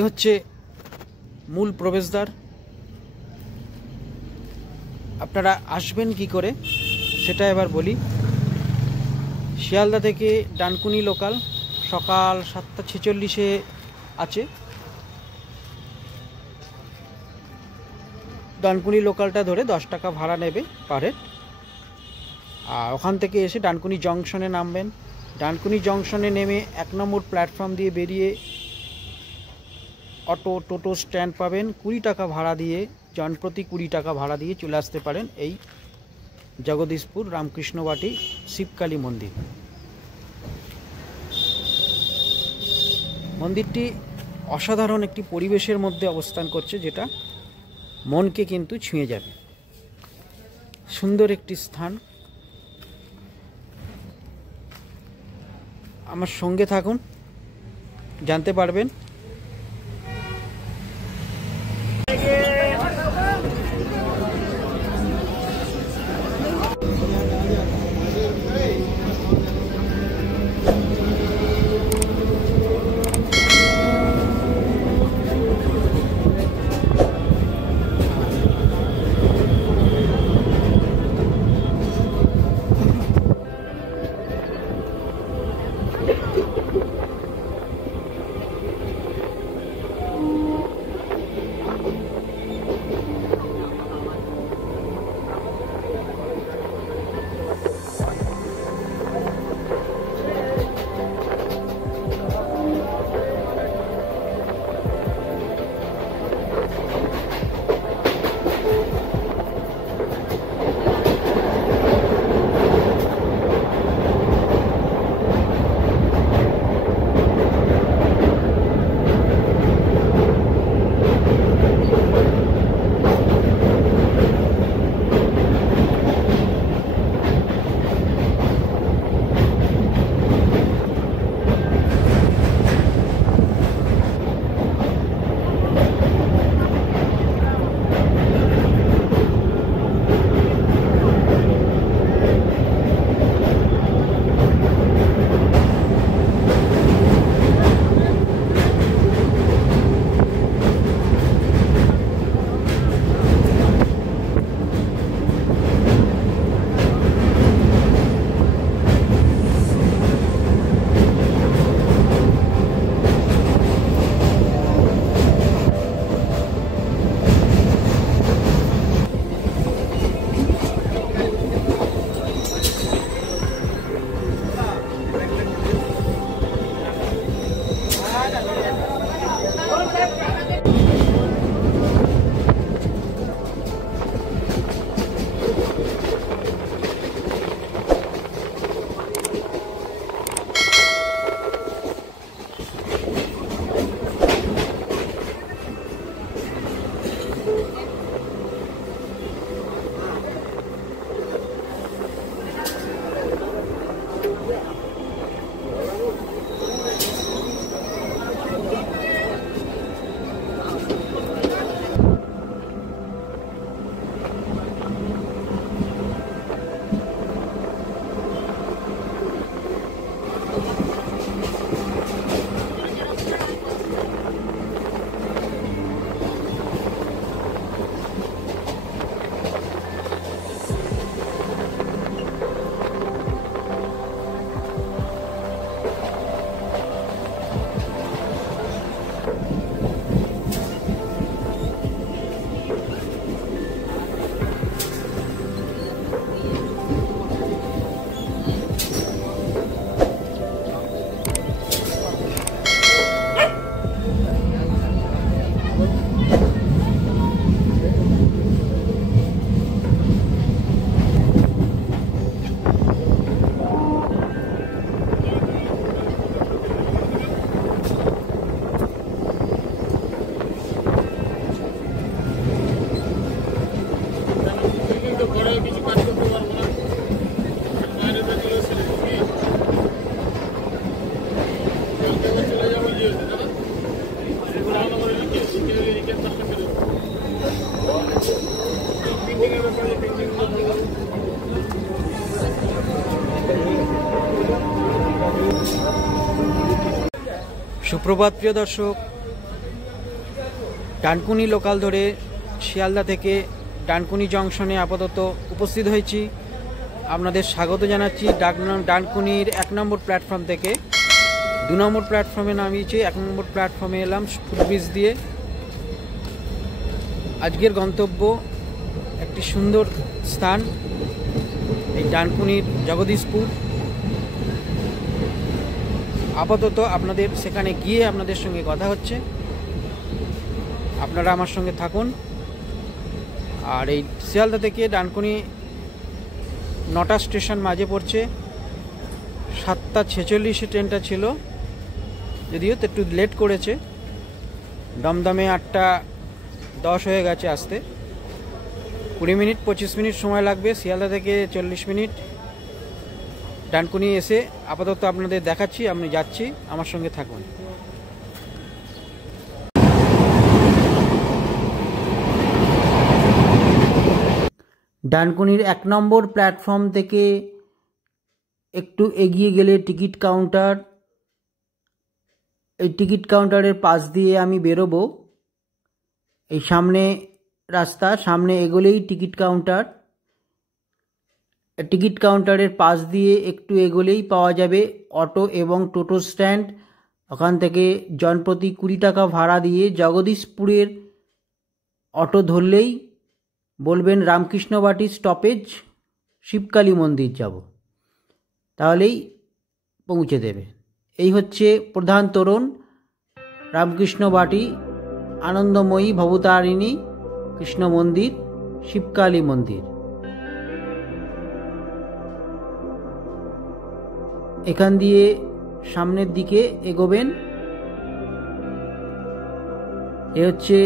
এই হচ্ছে মূল প্রবেশদ্বার। আপনারা আসবেন কি করে সেটা এবার বলি। শিয়ালদা থেকে ডানকুনি লোকাল সকাল 7:46 আছে। ডানকুনি লোকালটা ধরে 10 টাকা ভাড়া নেবে পার হেড। আর ওখান থেকে এসে ডানকুনি জংশনে নামবেন। ডানকুনি জংশনে নেমে 1 নম্বর প্ল্যাটফর্ম দিয়ে বেরিয়ে অটো টোটো স্ট্যান্ড পাবেন। 20 টাকা ভাড়া দিয়ে, জনপ্রতি 20 টাকা ভাড়া দিয়ে চলে আসতে পারেন এই জগদীশপুর রামকৃষ্ণবাটি শিবকালী মন্দির। মন্দিরটি অসাধারণ একটি পরিবেশের মধ্যে অবস্থান করছে, যেটা মনকে কিন্তু ছুঁয়ে যাবে। সুন্দর একটি স্থান। আমার সঙ্গে থাকুন, জানতে পারবেন। সুপ্রভাত প্রিয় দর্শক, ডানকুনি লোকাল ধরে শিয়ালদা থেকে ডানকুনি জংশনে আপাতত উপস্থিত হয়েছি। আপনাদের স্বাগত জানাচ্ছি ডানকুনির 1 নম্বর প্ল্যাটফর্ম থেকে। 2 নম্বর প্ল্যাটফর্মে নামিয়েছি, 1 নম্বর প্ল্যাটফর্মে এলাম ফুটব্রিজ দিয়ে। আজকের গন্তব্য একটি সুন্দর স্থান, এই ডানকুনির জগদীশপুর। আপাতত আপনাদের সেখানে গিয়ে আপনাদের সঙ্গে কথা হচ্ছে, আপনারা আমার সঙ্গে থাকুন। আর এই শিয়ালদা থেকে ডানকুনি 9টা স্টেশন মাঝে পড়ছে। 7টা 46-এ ট্রেনটা ছিল, যদিও তো একটু লেট করেছে। দমদমে 8টা 10 হয়ে গেছে আসতে। 20 মিনিট 25 মিনিট সময় লাগবে। শিয়ালদা থেকে 40 মিনিট। ডানকুনি এসে আপাতত আপনাদের দেখাচ্ছি, আমি যাচ্ছি, আমার সঙ্গে থাকুন। ডানকুনির 1 নম্বর প্ল্যাটফর্ম থেকে একটু এগিয়ে গেলে টিকিট কাউন্টার। এই টিকিট কাউন্টারের পাশ দিয়ে আমি বেরোবো। এই সামনে রাস্তা, সামনে এগোলেই টিকিট কাউন্টার। টিকিট কাউন্টারের পাশ দিয়ে একটু এগোলেই পাওয়া যাবে অটো এবং টোটো স্ট্যান্ড। ওখান থেকে জনপ্রতি 20 টাকা ভাড়া দিয়ে জগদীশপুরের অটো ধরলেই বলবেন রামকৃষ্ণবাটি স্টপেজ, শিবকালী মন্দির যাব, তাহলেই পৌঁছে দেবে। এই হচ্ছে প্রধান তোরণ, রামকৃষ্ণবাটি, আনন্দময়ী ভবতারিণী কৃষ্ণ মন্দির, শিবকালী মন্দির। এখান দিয়ে সামনের দিকে এগোবেন। এ হচ্ছে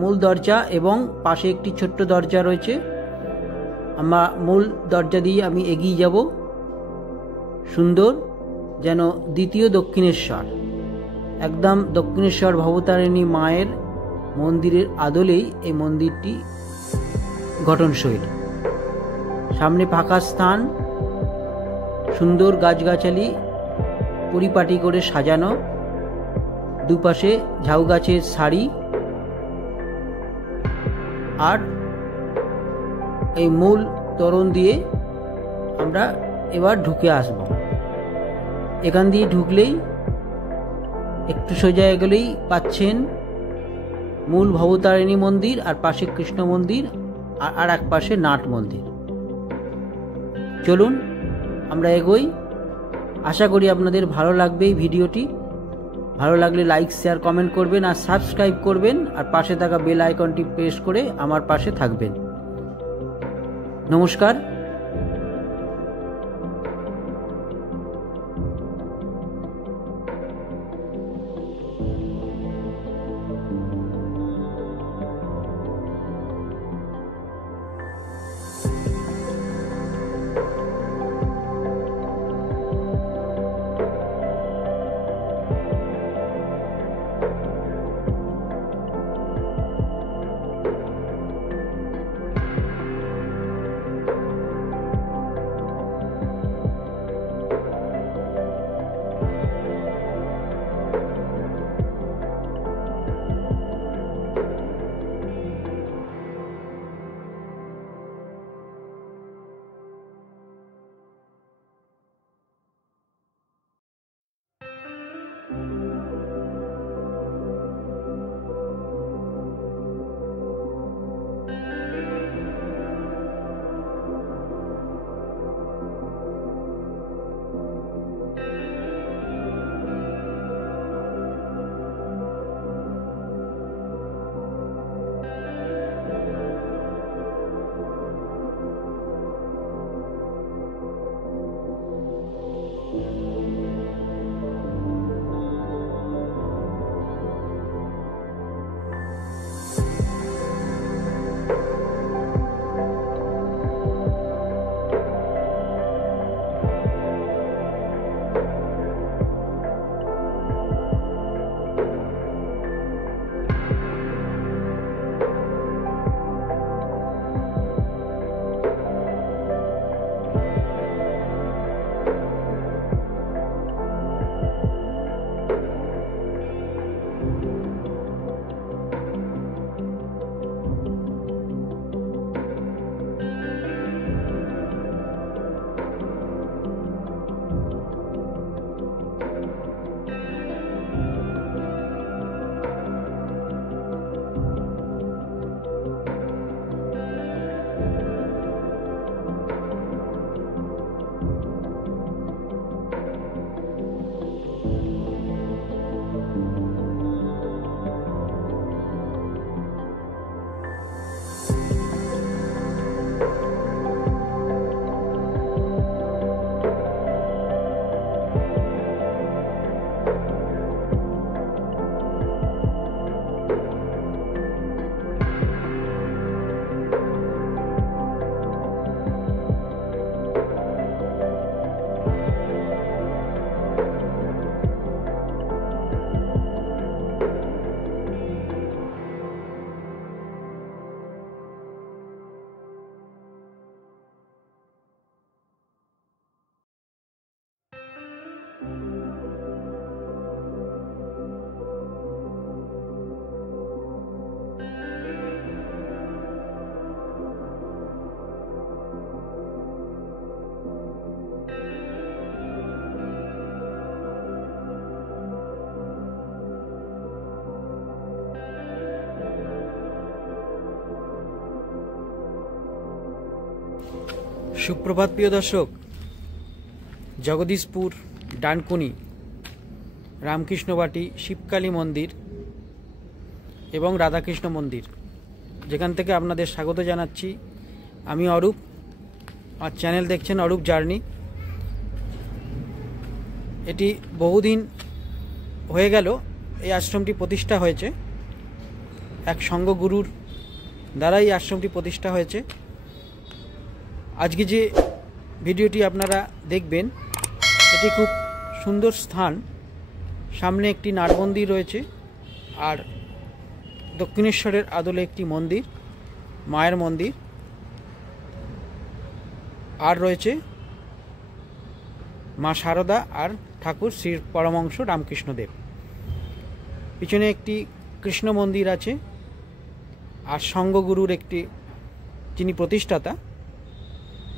মূল দরজা এবং পাশে একটি ছোট্ট দরজা রয়েছে। আমরা মূল দরজা দিয়ে আমি এগিয়ে যাব। সুন্দর, যেন দ্বিতীয় দক্ষিণেশ্বর, একদম দক্ষিণেশ্বর ভবতারিণী মায়ের মন্দিরের আদলেই এই মন্দিরটি গঠনশৈলী। সামনে ফাঁকা স্থান, সুন্দর গাছগাছালি পরিপাটি করে সাজানো, দুপাশে ঝাউ গাছের সারি। আর এই মূল তোরণ দিয়ে আমরা এবার ঢুকে আসব। এখান দিয়ে ঢুকলেই একটু সোজা এগোলেই পাচ্ছেন মূল ভবতারিণী মন্দির, আর পাশে কৃষ্ণ মন্দির, আর এক পাশে নাট মন্দির। চলুন আমরা এগোই। আশা করি আপনাদের ভালো লাগবে এই ভিডিওটি। ভালো লাগলে লাইক, শেয়ার, কমেন্ট করবেন আর সাবস্ক্রাইব করবেন, আর পাশে থাকা বেল আইকনটি প্রেস করে আমার পাশে থাকবেন। নমস্কার। সুপ্রভাত প্রিয় দর্শক, জগদীশপুর ডানকুনি রামকৃষ্ণবাটি শিবকালী মন্দির এবং রাধাকৃষ্ণ মন্দির, যেখান থেকে আপনাদের স্বাগত জানাচ্ছি। আমি অরূপ, আর চ্যানেল দেখছেন অরূপ জার্নি। এটি বহুদিন হয়ে গেল এই আশ্রমটি প্রতিষ্ঠা হয়েছে। এক সঙ্গগুরুর দ্বারাই এই আশ্রমটি প্রতিষ্ঠা হয়েছে। আজকে যে ভিডিওটি আপনারা দেখবেন, এটি খুব সুন্দর স্থান। সামনে একটি নাট মন্দির রয়েছে, আর দক্ষিণেশ্বরের আদলে একটি মন্দির, মায়ের মন্দির, আর রয়েছে মা শারদা আর ঠাকুর শ্রী পরমহংস রামকৃষ্ণদেব। পিছনে একটি কৃষ্ণ মন্দির আছে, আর সঙ্গগুরুর একটি, যিনি প্রতিষ্ঠাতা,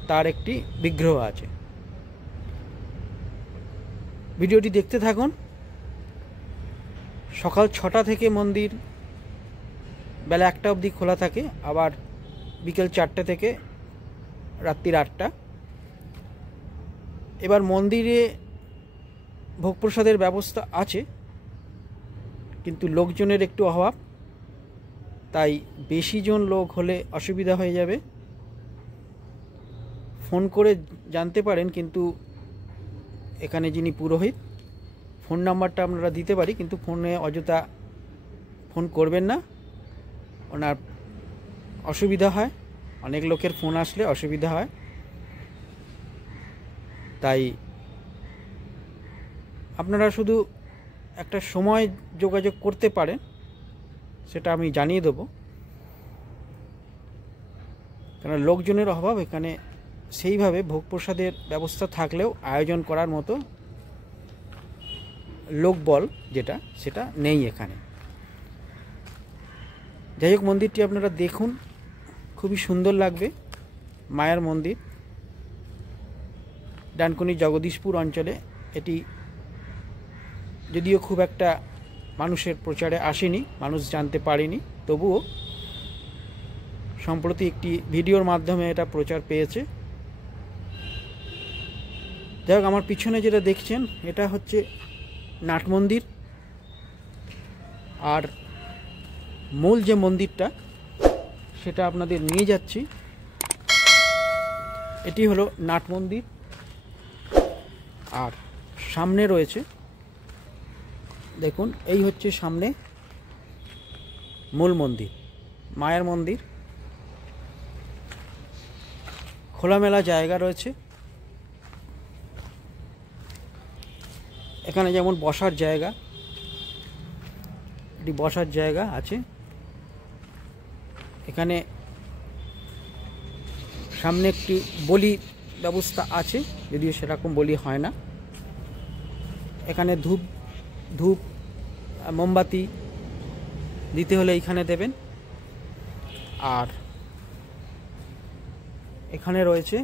তার একটি বিগ্রহ আছে। ভিডিওটি দেখতে থাকুন। সকাল 6টা থেকে মন্দির বেলা 1টা অবধি খোলা থাকে, আবার বিকেল 4টে থেকে রাত্রির 8টা। এবার মন্দিরে ভোগ প্রসাদের ব্যবস্থা আছে, কিন্তু লোকজনের একটু অভাব, তাই বেশি জন লোক হলে অসুবিধা হয়ে যাবে। ফোন করে জানতে পারেন, কিন্তু এখানে যিনি পুরোহিত, ফোন নাম্বারটা আপনারা দিতে পারি, কিন্তু ফোনে অযথা ফোন করবেন না, ওনার অসুবিধা হয়। অনেক লোকের ফোন আসলে অসুবিধা হয়, তাই আপনারা শুধু একটা সময় যোগাযোগ করতে পারেন, সেটা আমি জানিয়ে দেবো। কারণ লোকজনের অভাব, এখানে সেইভাবে ভোগ প্রসাদের ব্যবস্থা থাকলেও আয়োজন করার মতো লোকবল যেটা, সেটা নেই এখানে। যাই হোক, মন্দিরটি আপনারা দেখুন, খুবই সুন্দর লাগবে। মায়ের মন্দির, ডানকুনি জগদীশপুর অঞ্চলে। এটি যদিও খুব একটা মানুষের প্রচারে আসেনি, মানুষ জানতে পারেনি, তবুও সম্প্রতি একটি ভিডিওর মাধ্যমে এটা প্রচার পেয়েছে। যাই হোক, আমার পিছনে যেটা দেখছেন, এটা হচ্ছে নাট মন্দির। আর মূল যে মন্দিরটা, সেটা আপনাদের নিয়ে যাচ্ছি। এটি হলো নাট মন্দির, আর সামনে রয়েছে, দেখুন, এই হচ্ছে সামনে মূল মন্দির, মায়ের মন্দির। খোলামেলা জায়গা রয়েছে এখানে, যেমন বসার জায়গা, এটি বসার জায়গা আছে। এখানে সামনে একটি বলি ব্যবস্থা আছে, যদিও সেরকম বলি হয় না। এখানে ধূপ মোমবাতি দিতে হলে এইখানে দেবেন। আর এখানে রয়েছে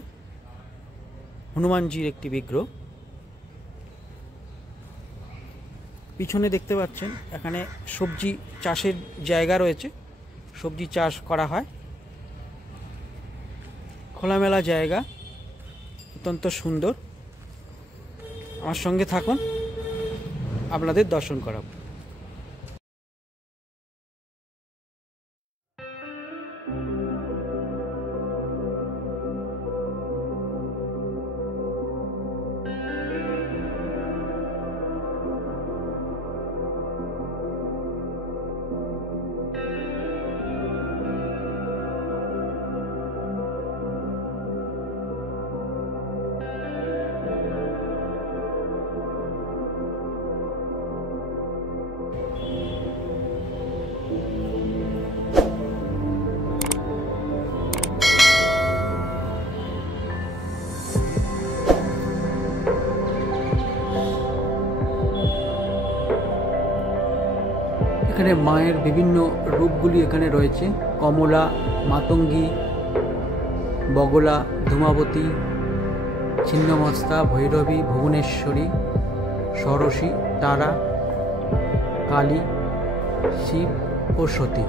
হনুমানজির একটি বিগ্রহ। পিছনে দেখতে পাচ্ছেন, এখানে সবজি চাষের জায়গা রয়েছে, সবজি চাষ করা হয়। খোলামেলা জায়গা, অত্যন্ত সুন্দর। আমার সঙ্গে থাকুন, আপনাদের দর্শন করাবো। এখানে মায়ের বিভিন্ন রূপগুলি এখানে রয়েছে, কমলা, মাতঙ্গী, বগলা, ধূমাবতী, ছিন্নমস্তা, ভৈরবী, ভুবনেশ্বরী, ষোড়শী, তারা, কালী, শিব ও সতী।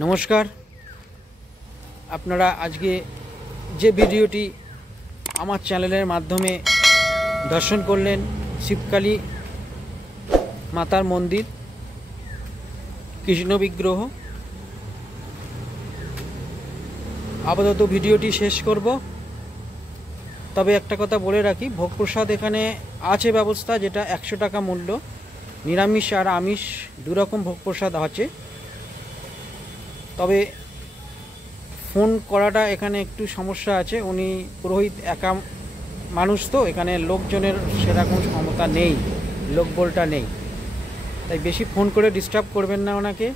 নমস্কার, আপনারা আজকে যে ভিডিওটি আমার চ্যানেলের মাধ্যমে দর্শন করলেন, শিবকালী মাতার মন্দির, কৃষ্ণ বিগ্রহ। আপাতত ভিডিওটি শেষ করব। তবে একটা কথা বলে রাখি, ভোগ প্রসাদ এখানে আছে ব্যবস্থা, যেটা 100 টাকা মূল্য। নিরামিষ আর আমিষ দুরকম ভোগ প্রসাদ আছে। তবে ফোন করাটা এখানে একটু সমস্যা আছে। উনি পুরোহিত একা মানুষ, তো এখানে লোকজনের সেরকম ক্ষমতা নেই, লোকবলটা নেই, তাই বেশি ফোন করে ডিস্টার্ব করবেন না ওনাকে।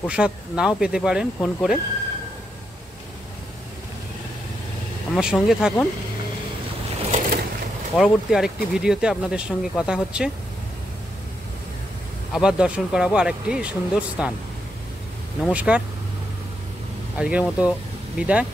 প্রসাদ নাও পেতে পারেন ফোন করে। আমার সঙ্গে থাকুন, পরবর্তী আরেকটি ভিডিওতে আপনাদের সঙ্গে কথা হচ্ছে। আবার দর্শন করাবো আরেকটি সুন্দর স্থান। নমস্কার, আজকের মতো বিদায়।